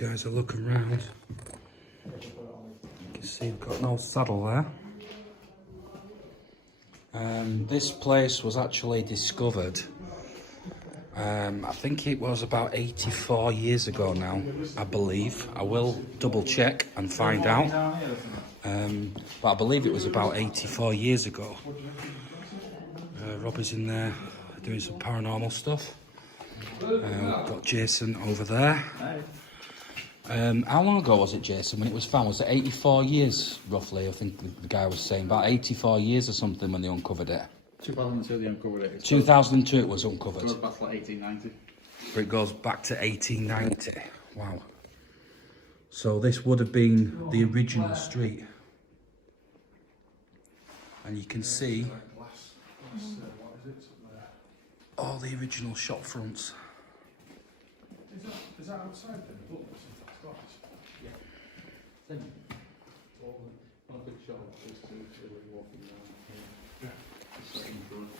guys are looking round. You can see we've got an old saddle there. This place was actually discovered, I think it was about 84 years ago now, I believe. I will double check and find out. But I believe it was about 84 years ago. Robbie's in there doing some paranormal stuff. We've got Jason over there. How long ago was it, Jason, when it was found? Was it 84 years, roughly? I think the guy was saying about 84 years or something when they uncovered it. 2002 they uncovered it. 2002 it was uncovered. It goes back to like 1890. But it goes back to 1890. Wow. So this would have been the original street. And you can see all the original shop fronts. Is that outside then? Yeah. Same. One big shop just to walking down here. Yeah. Just in front.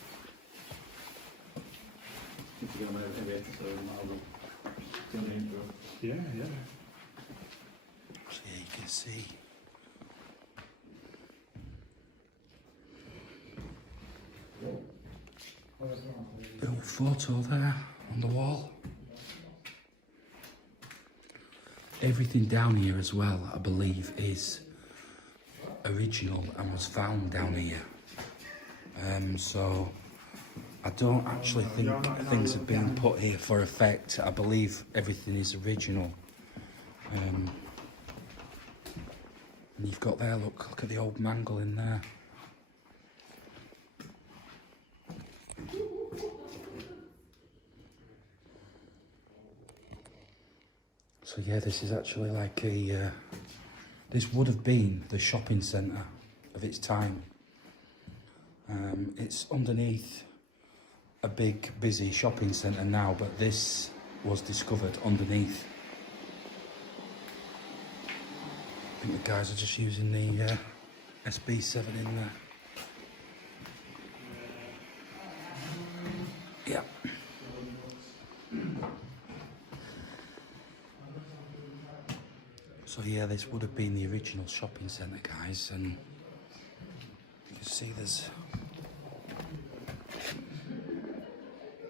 Need to get on everything so I'll go. Yeah, yeah. So yeah, you can see. Little photo there on the wall. Everything down here as well, I believe, is original and was found down here. So I don't actually think things have been put here for effect. I believe everything is original. And you've got there, look at the old mangle in there. So yeah, this is actually like a, this would have been the shopping centre of its time. It's underneath a big, busy shopping centre now, but this was discovered underneath. I think the guys are just using the SB7 in there. Yeah. So yeah, this would have been the original shopping centre, guys, and you can see there's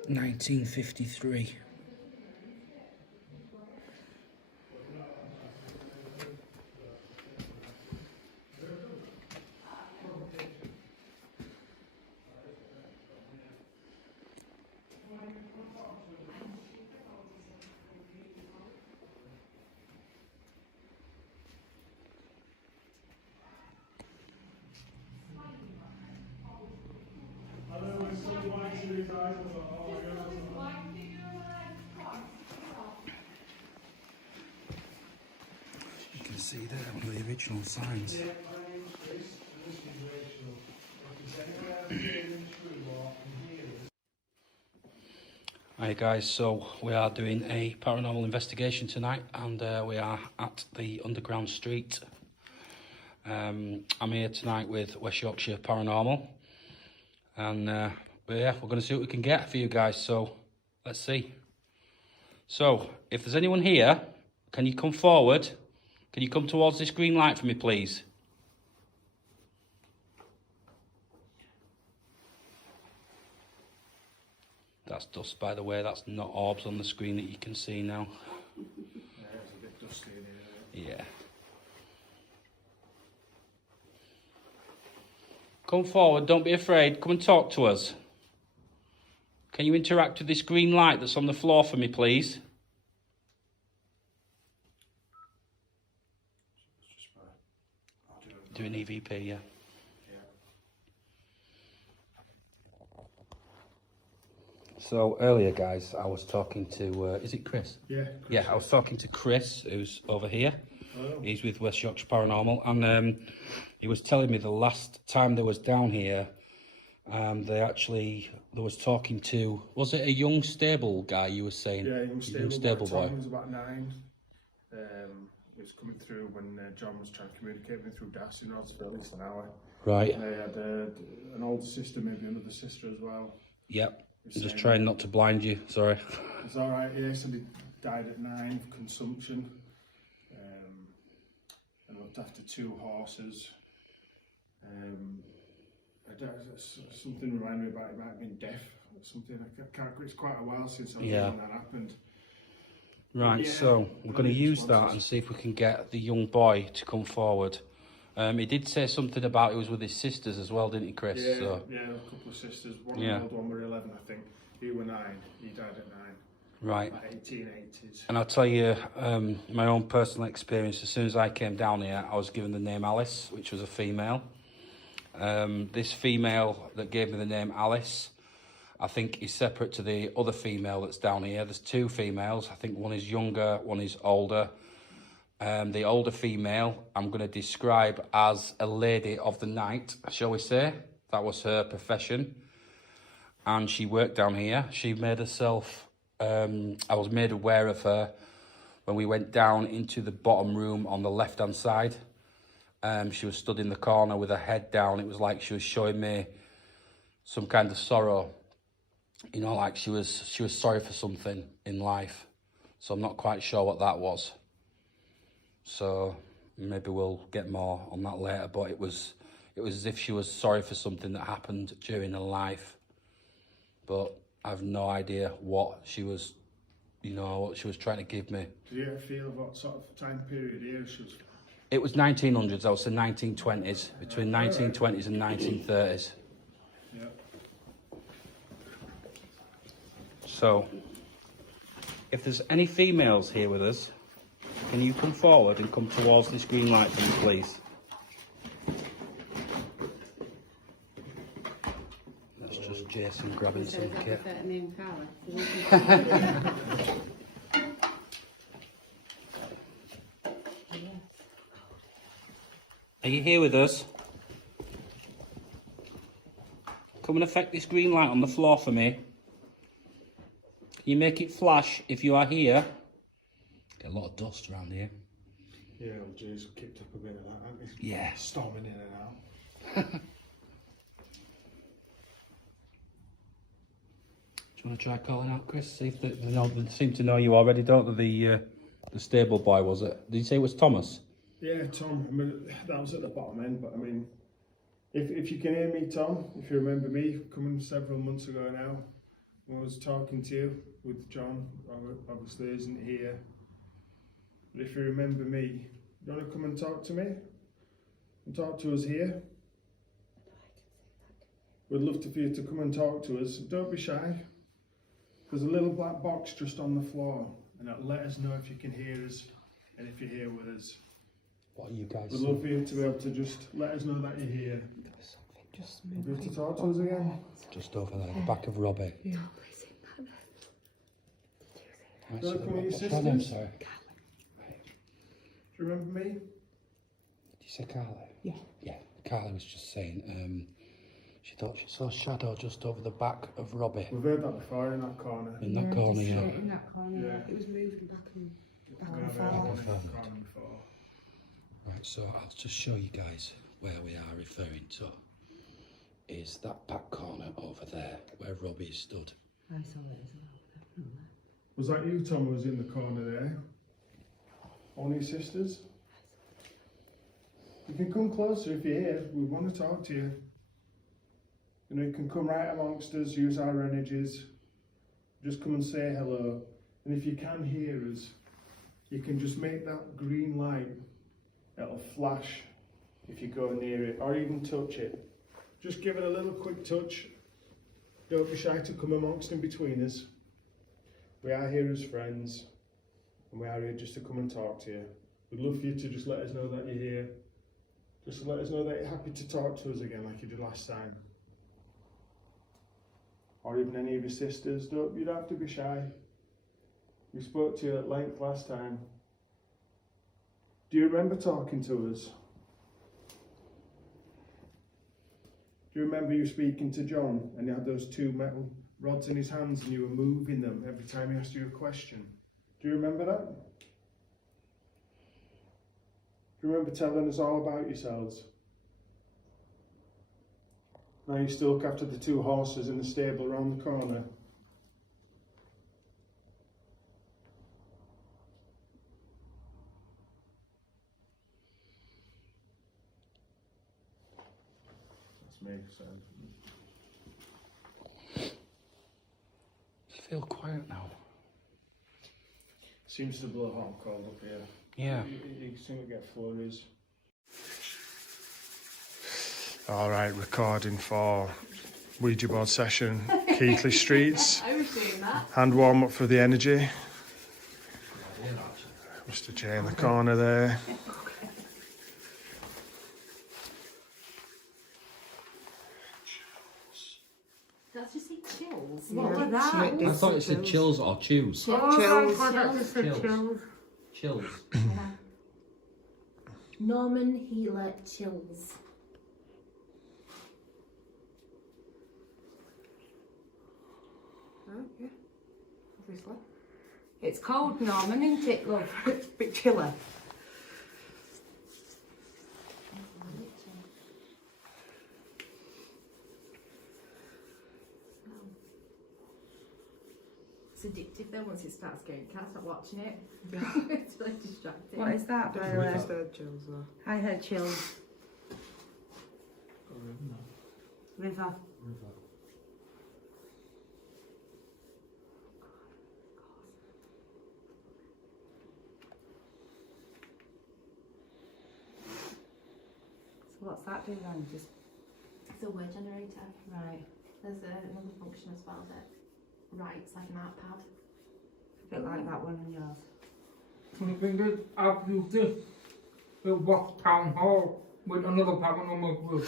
1953. You can see there one of the original signs. Hi guys, so we are doing a paranormal investigation tonight, and we are at the underground street. I'm here tonight with West Yorkshire Paranormal, and yeah, we're going to see what we can get for you guys, so let's see. So, if there's anyone here, can you come forward? Can you come towards this green light for me, please? That's dust, by the way. That's not orbs on the screen that you can see now. Yeah, it's a bit dusty in here. Yeah. Come forward, don't be afraid. Come and talk to us. Can you interact with this green light that's on the floor for me, please? Do an EVP, yeah. So earlier, guys, I was talking to, is it Chris? Yeah. Yeah, I was talking to Chris, who's over here. Oh. He's with West Yorkshire Paranormal, and he was telling me the last time they was down here, there was talking to, was it a young stable guy you were saying? Yeah, young stable boy. Tom was about 9. He was coming through when John was trying to communicate with him through DAS, for at least an hour. Right. They had an older sister, maybe another sister as well. Yep. I'm just trying not to blind you, sorry. It's alright, yeah, so he died at 9 of consumption. and looked after 2 horses. Something reminded me about it might have been deaf or something. I can't. It's quite a while since I was when that happened. Right, Yeah, so we're going to use that responses. and see if we can get the young boy to come forward. He did say something about he was with his sisters as well, didn't he, Chris? Yeah, so, yeah, a couple of sisters. One Yeah. old one were 11, I think. He were 9. He died at 9. right. Like 1880s. And I'll tell you my own personal experience. As soon as I came down here, I was given the name Alice, which was a female. This female that gave me the name Alice, I think is separate to the other female that's down here. There's 2 females. I think one is younger, one is older. The older female, I'm going to describe as a lady of the night, shall we say. That was her profession. And she worked down here. She made herself, I was made aware of her when we went down into the bottom room on the left-hand side. She was stood in the corner with her head down. It was like she was showing me some kind of sorrow. You know, like she was sorry for something in life. So I'm not quite sure what that was. So maybe we'll get more on that later. But it was as if she was sorry for something that happened during her life. But I've no idea what she was, what she was trying to give me. Did you ever feel what sort of time period here she was? It was 1900s, I would say 1920s, between 1920s and 1930s. Yeah. So, if there's any females here with us, can you come forward and come towards this green light for me, please? That's just Jason grabbing some kit. Are you here with us? Come and affect this green light on the floor for me. Can you make it flash if you are here? Get a lot of dust around here. Yeah, well, Jay's kicked up a bit of that, hasn't he? Yeah. Storming in and out. Do you want to try calling out, Chris? See if they seem to know you already, don't they? The stable boy, was it? Did you say it was Thomas? Yeah, Tom. I mean, that was at the bottom end, but I mean, if you can hear me, Tom, if you remember me coming several months ago now, I was talking to you with John. Robert obviously isn't here. But if you remember me, you want to come and talk to me? And talk to us here? We'd love for you to come and talk to us. Don't be shy. There's a little black box just on the floor, and that'll let us know if you can hear us and if you're here with us. What are you guys We'd love for you to be able to just let us know that you're here. Just Be able to talk to us again. Just over there, the back of Robbie. Yeah. Right, Don't come with your what's your name, sisters. sorry? Do you remember me? Did you say Carly? Yeah. Yeah, Carly was just saying she thought she saw a shadow just over the back of Robbie. We've heard that before in that corner. In that corner, yeah. In that corner, Yeah. it was moving back and We've heard and that forward. in that corner before. Right, so I'll just show you guys where we are referring to. Is that back corner over there where Robbie stood. I saw it as well, definitely. Was that you, Tom, who was in the corner there? Only sisters? You can come closer if you're here. We want to talk to you. You know, you can come right amongst us, use our energies. Just come and say hello. And if you can hear us, you can just make that green light. It'll flash if you go near it, or even touch it. Just give it a little quick touch. Don't be shy to come amongst and between us. We are here as friends, and we are here just to come and talk to you. We'd love for you to just let us know that you're here. Just let us know that you're happy to talk to us again like you did last time. Or even any of your sisters. You don't have to be shy. We spoke to you at length last time. Do you remember talking to us? Do you remember you speaking to John and you had those 2 metal rods in his hands and you were moving them every time he asked you a question? Do you remember that? Do you remember telling us all about yourselves? Now you still look after the 2 horses in the stable around the corner. me. So You feel quiet now. seems to blow hot and cold up here. Yeah. You seem to get flurries. All right, recording for Ouija board session, Keighley Streets. I was doing that. Hand warm up for the energy. Mr. J in the corner there. That's just say chills. What Yeah. was that? I thought it said chills or chews. Oh, Chills. my God, that just said Chills. chills. Chills. Norman Healer chills. Oh, yeah. Obviously. It's cold, Norman, isn't it, love? It's a bit chilly. It's addictive though once it starts going. Can't stop watching it. It's really distracting. What is that, by the way? chills though. I heard chills. River. So what's that do then? Just It's a word generator. right. There's another function as well that writes like an art pad. A bit like that one in yours. Something is, I've used this at West Town Hall with another paranormal group.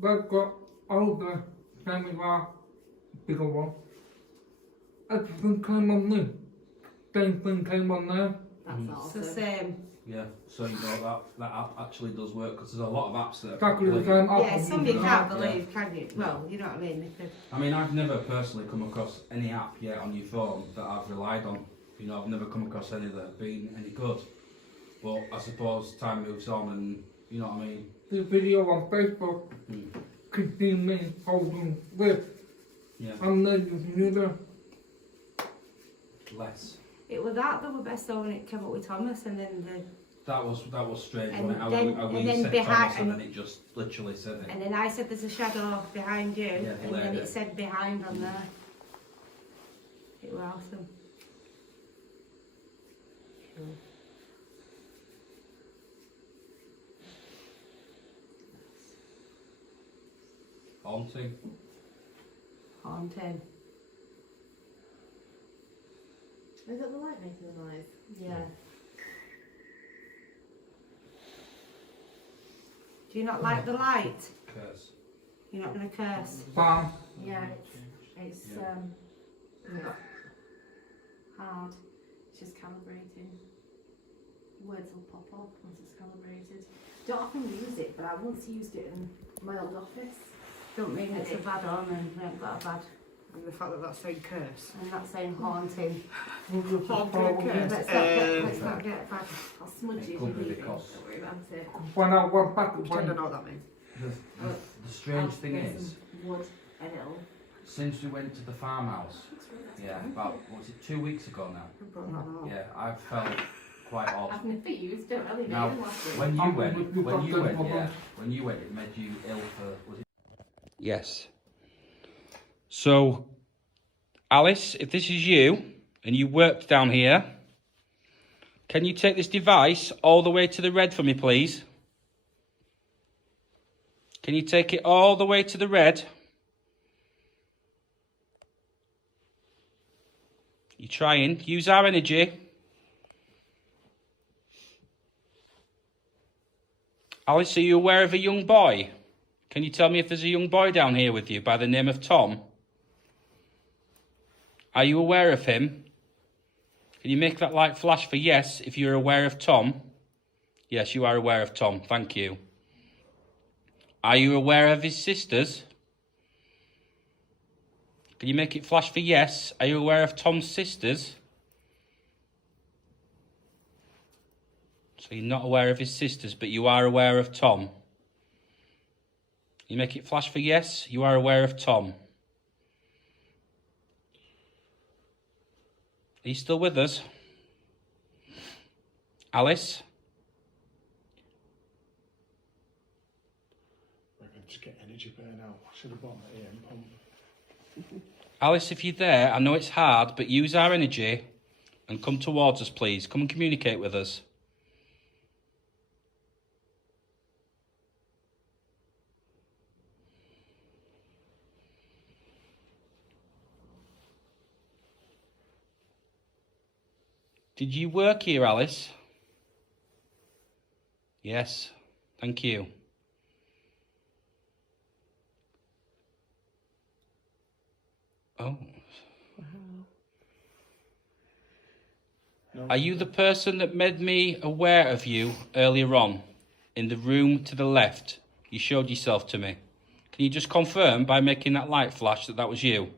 They've got all the same as our bigger one. Everything came on this. Same thing came on there. That's It's awesome. the same. Yeah, so you know that app actually does work because there's a lot of apps that Exactly the link. same. Yeah, some you can't Yeah. believe, can you? Well, you know what I mean. If I mean, I've never personally come across any app yet on your phone that I've relied on. You know, I've never come across any that have been any good. But I suppose time moves on and, you know what I mean? The video on Facebook could see me holding this Yeah, and then just knew the less. it was that were best though when it came up with Thomas, and then That was strange, And wasn't it? How then- we and then said behind- Thomas and then it just literally said it. and then I said there's a shadow behind you, Yeah, and then hilarious. it said behind on there. It was awesome. Haunting. Haunting. Is it the light making the noise? Yeah. Do you not like the light? Curse. You're not going to curse? farm. Yeah, it's Yeah. not hard. It's just calibrating. Words will pop up once it's calibrated. Don't often use it, but I once used it in my old office. Don't mean it's a bad omen. We haven't got a bad. And the fact that that's saying curse. I'm not saying haunting. curse. Let's not get bad. I'll smudge you. Could be if you because- Don't worry about it. When I went back, Pretend I know what that means. The strange thing Get is, some wood and it'll. since we went to the farmhouse, yeah, about, what was it, 2 weeks ago now? I brought that up. Yeah, I've felt quite odd. I've never used it, really. Now, Didn't last week. when you went, Yeah. when you went, it made you ill for, was it? Yes. So, Alice, if this is you, and you worked down here, can you take this device all the way to the red for me, please? Can you take it all the way to the red? You're trying. Use our energy. Alice, are you aware of a young boy? Can you tell me if there's a young boy down here with you by the name of Tom? Are you aware of him? Can you make that light flash for yes if you're aware of Tom? Yes, you are aware of Tom. Thank you. Are you aware of his sisters? Can you make it flash for yes? Are you aware of Tom's sisters? So you're not aware of his sisters, but you are aware of Tom. You make it flash for yes, you are aware of Tom. Are you still with us? Alice? I can just get energy. energy burn out. I should have bought my AM pump. Alice, if you're there, I know it's hard, but use our energy and come towards us, please. Come and communicate with us. Did you work here, Alice? Yes, thank you. Oh. No. Are you the person that made me aware of you earlier on in the room to the left? You showed yourself to me. Can you just confirm by making that light flash that that was you?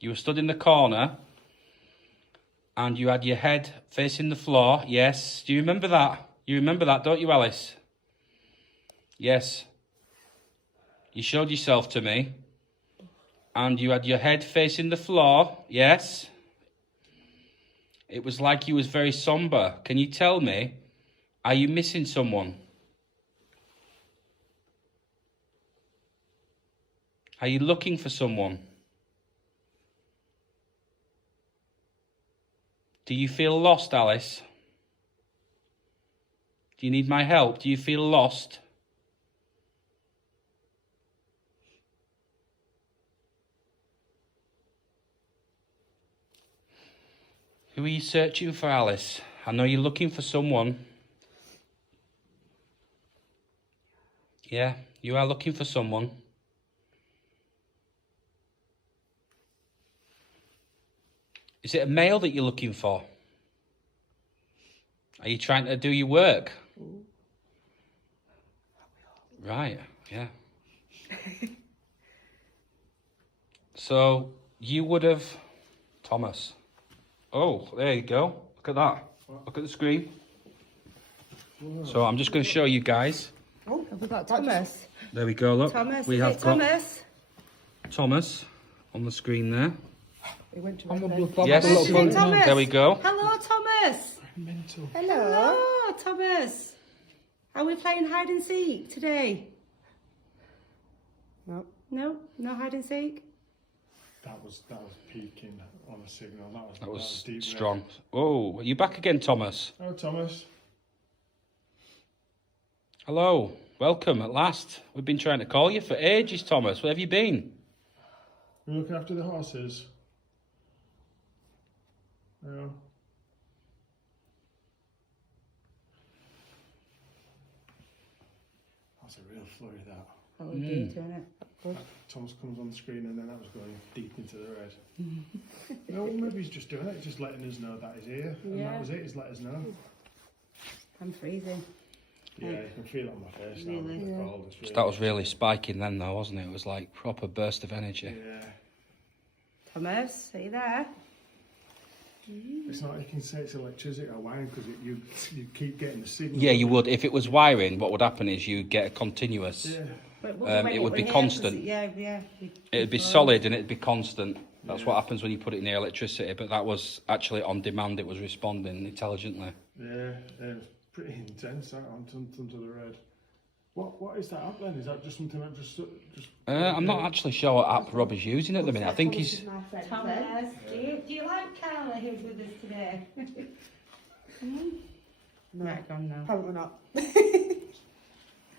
You were stood in the corner and you had your head facing the floor. Yes. Do you remember that? You remember that, don't you, Alice? Yes. You showed yourself to me and you had your head facing the floor. Yes. It was like you was very somber. Can you tell me, are you missing someone? Are you looking for someone? Do you feel lost, Alice? Do you need my help? Do you feel lost? Who are you searching for, Alice? I know you're looking for someone. Yeah, you are looking for someone. Is it a male that you're looking for? Are you trying to do your work? Right, yeah. So you would have... Thomas. Oh, there you go. Look at that. Look at the screen. So I'm just going to show you guys. Oh, have we got Thomas? There we go, look. Thomas, We is have it got Thomas? Thomas on the screen there. He went to I'm his gonna bed. pop Yes. a little Is it button. Thomas? There we go. Hello, Thomas. Mental. Hello, Thomas. Are we playing hide and seek today? No. No? No hide and seek? That was peaking on a signal. That was deep strong. Oh, are you back again, Thomas? Oh, Thomas. Hello. Welcome at last. We've been trying to call you for ages, Thomas. Where have you been? You looking after the horses? Yeah. That's a real flurry, that. Oh, dear, isn't it? Good. Thomas comes on the screen and then that was going deep into the red. No, maybe he's just doing it, just letting us know that he's here. And Yeah. that was it, he's let us know. I'm freezing. Yeah, you can feel it on my face now. Really? With the Yeah. cold. It's really, That was really spiking then, though, wasn't it? It was like proper burst of energy. Yeah. Thomas, are you there? It's not like you can say it's electricity or wiring because you keep getting the signal. Yeah, you would. If it was wiring, what would happen is you'd get a continuous. Yeah. But It would be constant. Yeah. It'd be solid and it'd be constant. That's what happens when you put it near electricity. But that was actually on demand. It was responding intelligently. Yeah, it was pretty intense that on to the red. What is that app then? Is that just something that just I'm not actually sure what app Rob is using at the minute. I think he's. Thomas, do you like Carla who's with us today? Right, gone now. Apparently not.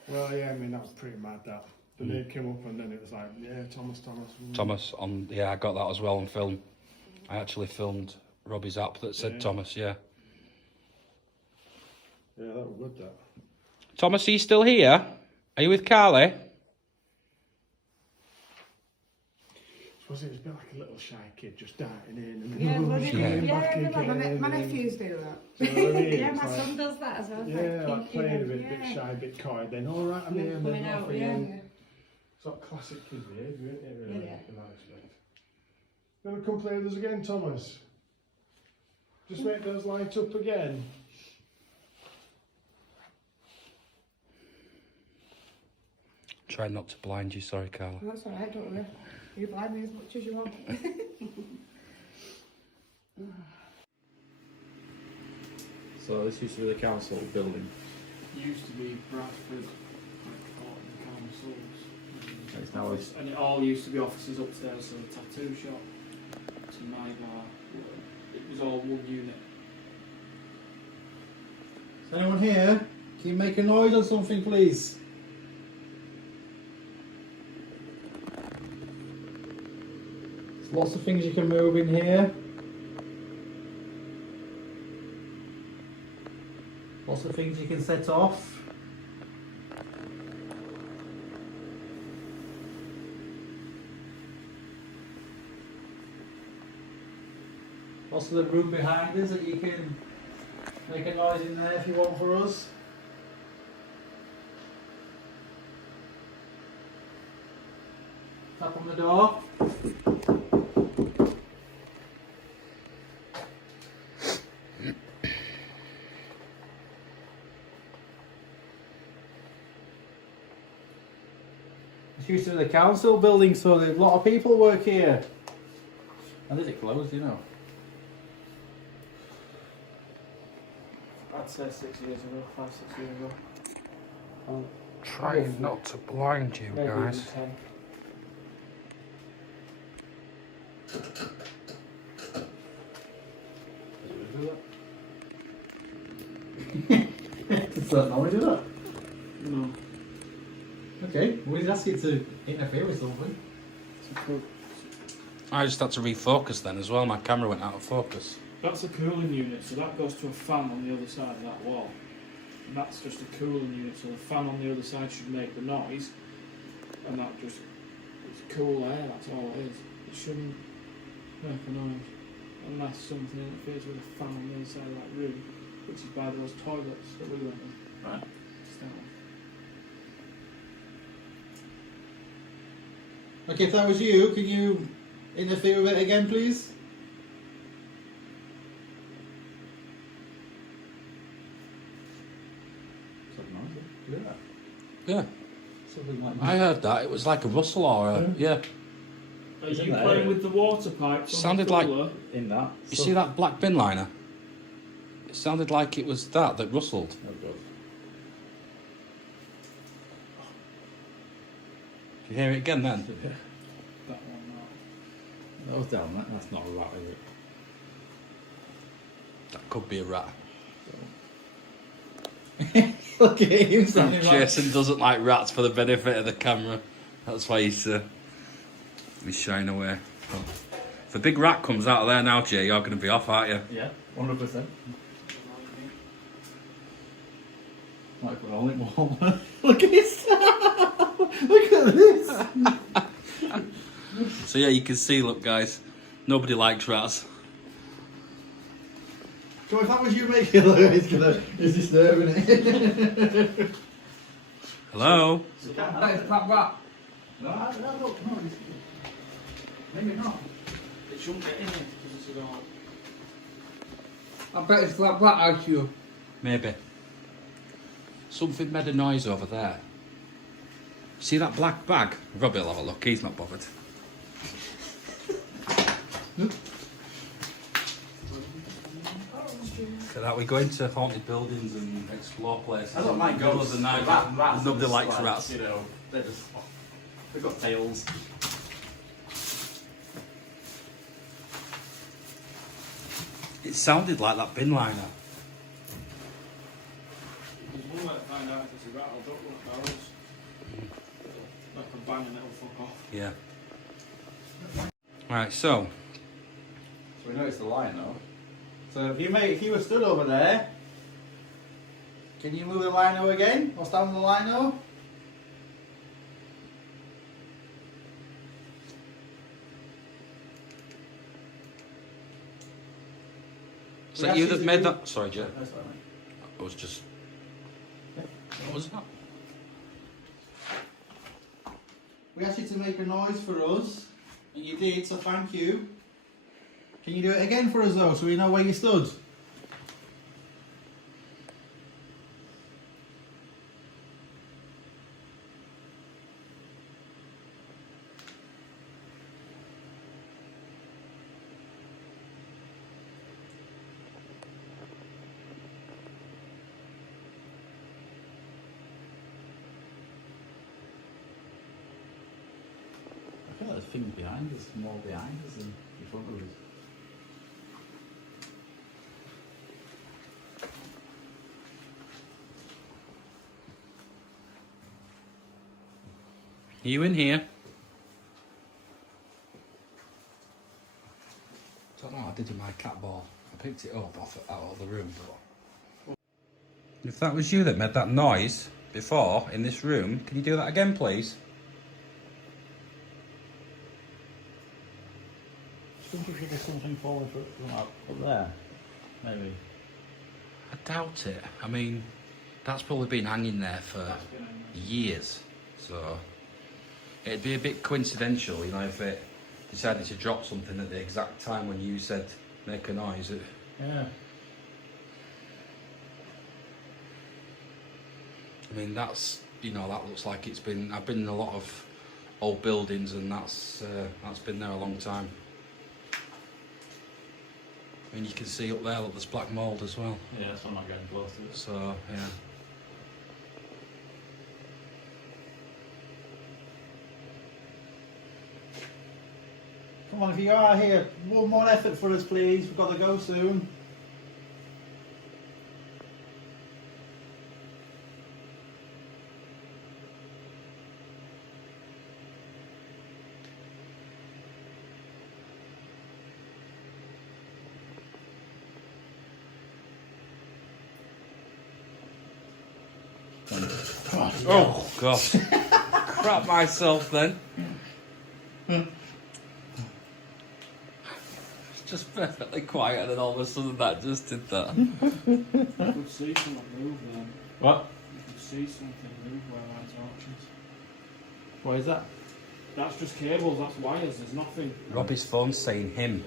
Well, yeah, I mean that was pretty mad. That the name came up and then it was like, yeah, Thomas. Thomas on. Yeah, I got that as well on film. I actually filmed Robbie's app that said Yeah. Thomas. Yeah. Yeah, that was good. That. Thomas, are you still here? Are you with Carly? I suppose it was a bit like a little shy kid just darting in and then Yeah, well, going yeah, back yeah, again. My nephews do that. Do you know what I mean? Yeah, It's my like- son does that as well. Yeah, like peeking playing a in, bit yeah. shy, a bit coy. Then all right, I'm here, and Coming then out, off yeah. again. It's like classic kid behaviour, isn't it? Really, Yeah. in that respect. You want to come play with us again, Thomas? Just make those lights up again. Try not to blind you. Sorry, Carla. That's alright, don't worry. You blind me as much as you want. So this used to be the council building. Used to be Bradford, like Councils. It's now it's And it all used to be offices upstairs, so the tattoo shop to my bar, it was all one unit. Is anyone here? Can you make a noise or something, please? There's lots of things you can move in here. Lots of things you can set off. Lots of the room behind us that you can make a noise in there if you want for us. Tap on the door. It's used to be the council building, so there's a lot of people work here. And is it closed, you know? I'd say 6 years ago, 5, 6 years ago. Trying not to blind you Maybe guys. even 10. Does that normally do that? No. Okay, we just ask you to interfere with something. It's a cool. I just had to refocus then as well. My camera went out of focus. That's a cooling unit, so that goes to a fan on the other side of that wall. And that's just a cooling unit, so the fan on the other side should make the noise, and that just, it's cool air, that's all it is. It shouldn't make a noise, unless something interferes with the fan on the other side of that room, which is by those toilets that we went in. Right. Just that one. Okay, if that was you, can you interfere with it again, please? Yeah, Something like I heard that. It was like a rustle or a, yeah. Are It's in you there, playing yeah. with the water pipes? on Sounded the like- cooler? in that. You see that black bin liner? It sounded like it was that rustled. Oh god. Did you hear it again then? That one, no. That was down. That's not a rat, is it? That could be a rat. Look at you standing right. Jason doesn't like rats for the benefit of the camera. That's why he's shying away. If a big rat comes out of there now, Jay, you're going to be off, aren't you? Yeah, 100%. Might put on it more. Look at this. Look at this. So yeah, you can see, look guys, nobody likes rats. So if that was you making it, it's disturbing it. Hello? That is that rat. No, maybe not. It shouldn't get in it because it's a dog. I bet it's that rat I you. Maybe. Something made a noise over there. See that black bag? Robbie will have a look, he's not bothered. So that we go into haunted buildings and explore places. I don't mind in the middle ghosts. of the night. Rats Nobody are likes just rats. You know, they've got tails. It sounded like that bin liner. There's one way to find out if it's a rat or duck one barrels. Like a bang and it'll fuck off. Yeah. Right, so So we noticed the line though. So if you were stood over there, can you move the lino again? Or stand on the lino? is that you that made that? Sorry, Jay. That's all right. I was just. What was that? We asked you to make a noise for us, and you did, so thank you. Can you do it again for us though, so we know where you stood? things behind us, more behind us than in front of us. Are you in here? I don't know, I did in my cat ball. I picked it up out of the room. If that was you that made that noise before in this room, can you do that again, please? I think if there's something falling from up there, maybe. I doubt it. I mean, that's probably been hanging there for years. So, it'd be a bit coincidental, you know, if it decided to drop something at the exact time when you said make a noise. Yeah. I mean, that's, you know, that looks like it's been, I've been in a lot of old buildings and that's been there a long time. I mean, you can see up there that there's black mould as well. Yeah, that's why I'm not getting close to it. So, yeah. Come on, if you are here, one more effort for us, please. We've got to go soon. Oh, God. Crap myself then. It's just perfectly quiet and then all of a sudden that just did that. You could see something move then. What? You could see something move where our torches. What is that? That's just cables, that's wires, there's nothing. Robbie's phone's saying him.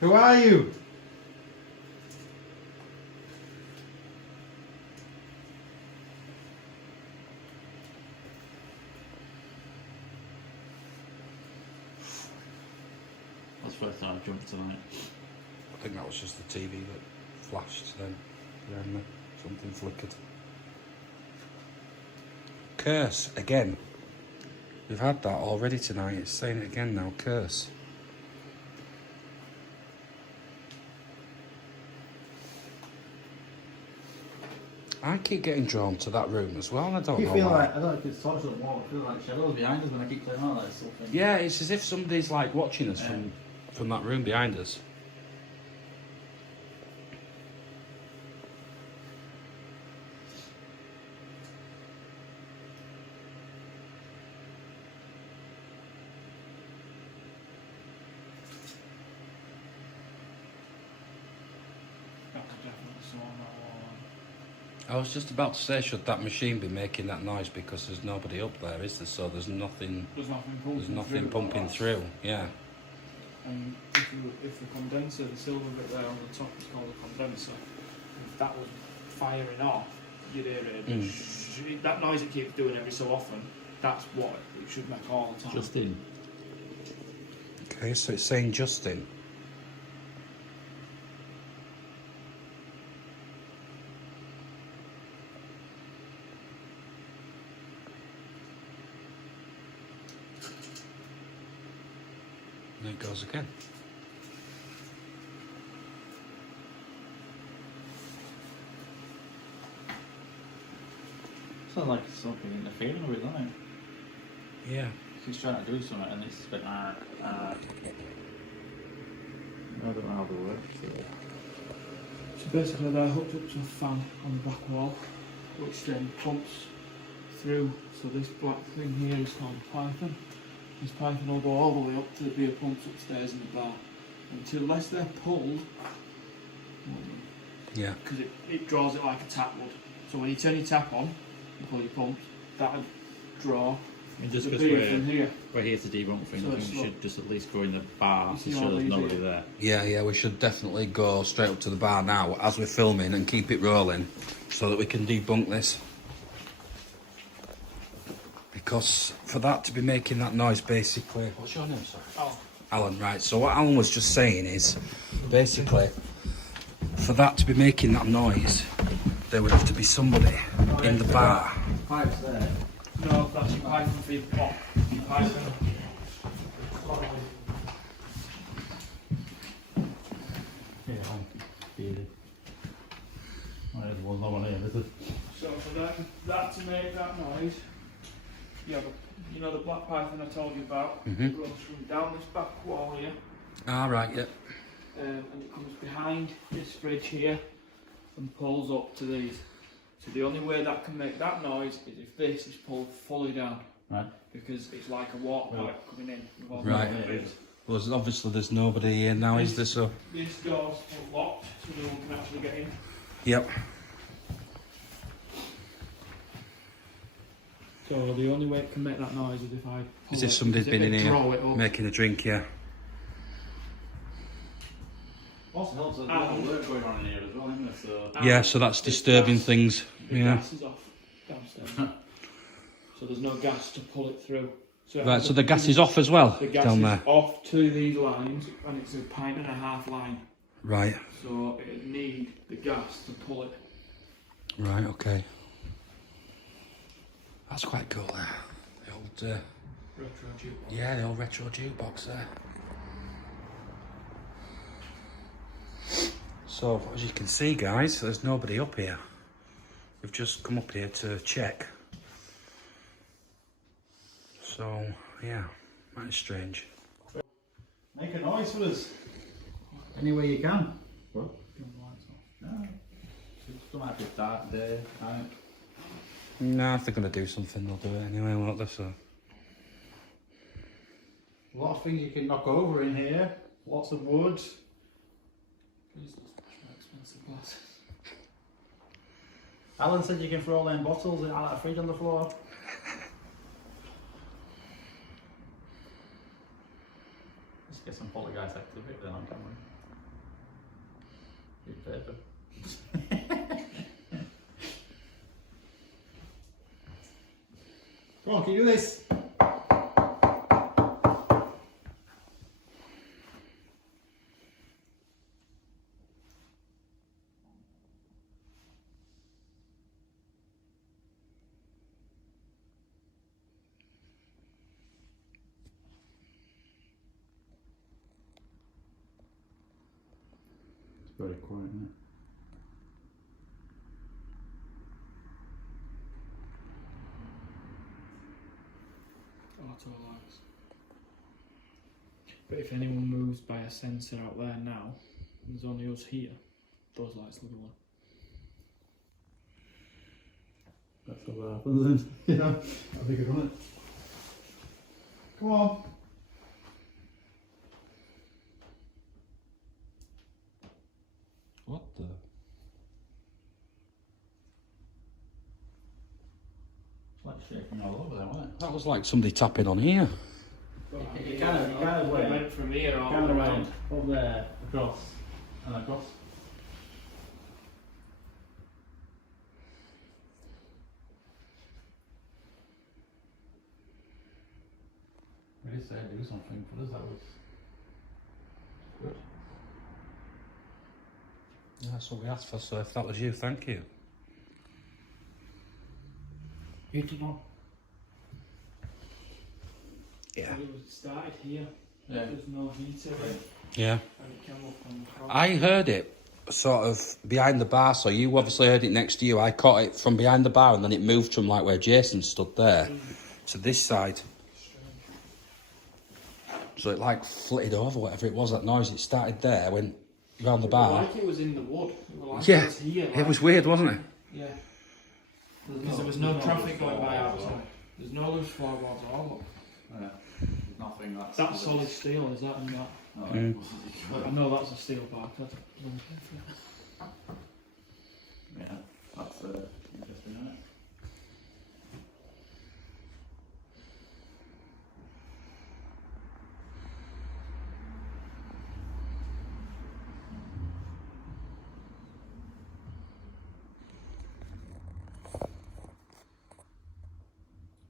Who are you? That's the first time I've jumped tonight. I think that was just the TV that flashed then. Behind me. Something flickered. Curse, again. We've had that already tonight. It's saying it again now. Curse. I keep getting drawn to that room as well, and I don't You know feel why. like, I don't know if it's torches on the wall, I feel like shadows behind us when I keep playing out like something. Yeah, it's as if somebody's like watching us Yeah. from that room behind us. That was definitely saw on that wall. I was just about to say, should that machine be making that noise because there's nobody up there, is there? So there's nothing. There's nothing pumping There's nothing through, pumping that's- through. Yeah. And if the condenser, the silver bit there on the top is called a condenser, if that was firing off, you'd hear it. That noise it keeps doing every so often, that's what it should make all the time. Justin. Okay, so it's saying Justin. There it goes again. Sounds like something interfering with it, doesn't it? Yeah. He's trying to do something and it's a bit I don't know how they work. So basically they're hooked up to a fan on the back wall, which then pumps through. So this black thing here is called a python. This python will go all the way up to the beer pumps upstairs in the bar. Unless they're pulled, Yeah. because it draws it like a tap would. So when you turn your tap on and pull your pumps, that would draw And just the because beer from here. we're here to debunk things, So I think it's we not- should just at least go in the bar You to see show all there's these nobody here? there. Yeah, we should definitely go straight up to the bar now as we're filming and keep it rolling so that we can debunk this. Because for that to be making that noise, basically... What's your name, sorry? Oh. Alan, right. So what Alan was just saying is, basically, for that to be making that noise, there would have to be somebody in the bar. Pipes there. No, That's your python for your pot. Your python. Yeah, bearded. Oh, there's one on here, this is. So for that to make that noise, you have you know the black python I told you about? Mhm. It runs from down this back wall here, Ah, right, yeah. and it comes behind this fridge here and pulls up to these. So the only way that can make that noise is if this is pulled fully down. Right. Because it's like a water pipe coming in. With all Right. the bits. Well, obviously there's nobody here now, is there? So. This door's still locked, so no one can actually get in. Yep. So the only way it can make that noise is if I pull As if it, somebody's been in draw here it up. making a drink, yeah. Also helps there's a lot of work going on in here as well, isn't there? So. Yeah, so that's disturbing things. The Yeah. gas is off downstairs. So there's no gas to pull it through. So Right, so the gas is off as well the gas down is there. off to these lines, and it's a pint and a half line. Right. So it need the gas to pull it. Right. Okay. That's quite cool. There. The old. Retro jukebox. Yeah, the old retro jukebox there. So, as you can see, guys, there's nobody up here. We've just come up here to check. So, yeah, that's strange. Make a noise for us. Any way you can. What? Turn the lights off. No. It might be dark day, night. No, if they're going to do something, they'll do it anyway, won't they? So. A lot of things you can knock over in here. Lots of wood. Please don't smash my expensive glasses. Alan said you can throw all them bottles out of the fridge on the floor. Let's get some poltergeist activity then on camera. Good paper. Come on, can you do this? It's very quiet, isn't it? Auto lights. But if anyone moves by a sensor out there now, there's only us here, those lights will go on. That's what happens then. Yeah, I think I've done it. Come on. What the? It's like shaking all over there, wasn't it? That was like somebody tapping on here. You kind of went, went from here all kind of around. went up there, across, and across. We did say do something for us, that was good. Yeah, that's what we asked for, so if that was you, thank you. Heated on. Yeah. It was started here. Yeah. There's no heater. Yeah. And it came up on the front. I heard it sort of behind the bar, so you obviously heard it next to you. I caught it from behind the bar and then it moved from like where Jason stood there to this side. So it like flitted over, whatever it was, that noise. It started there, went round the bar. Like it was in the wood. It was like Yeah, it was here. it was weird, wasn't it? Yeah. Because there was no traffic going by outside. There's no loose floorboards at all. Yeah. Nothing that's... That's solid steel, is that? And that? No, Mm. I know that's a steel bar. That's yeah, that's interesting, isn't it?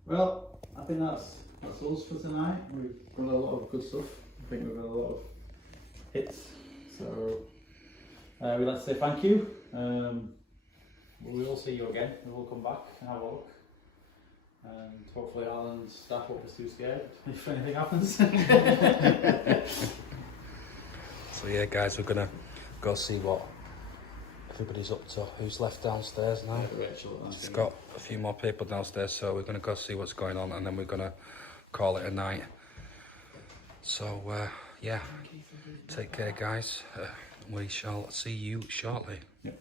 Well, I think that's us for tonight. We've got a lot of good stuff. I think we've got a lot of hits. So we'd like to say thank you. We will see you again. We will come back and have a look. and hopefully Alan's staff won't be too scared if anything happens. So yeah, guys, we're gonna go see what everybody's up to. Who's left downstairs now? Rachel, It's got a few more people downstairs, so we're gonna go see what's going on, and then we're gonna call it a night. So yeah, take care, guys. We shall see you shortly. Yep.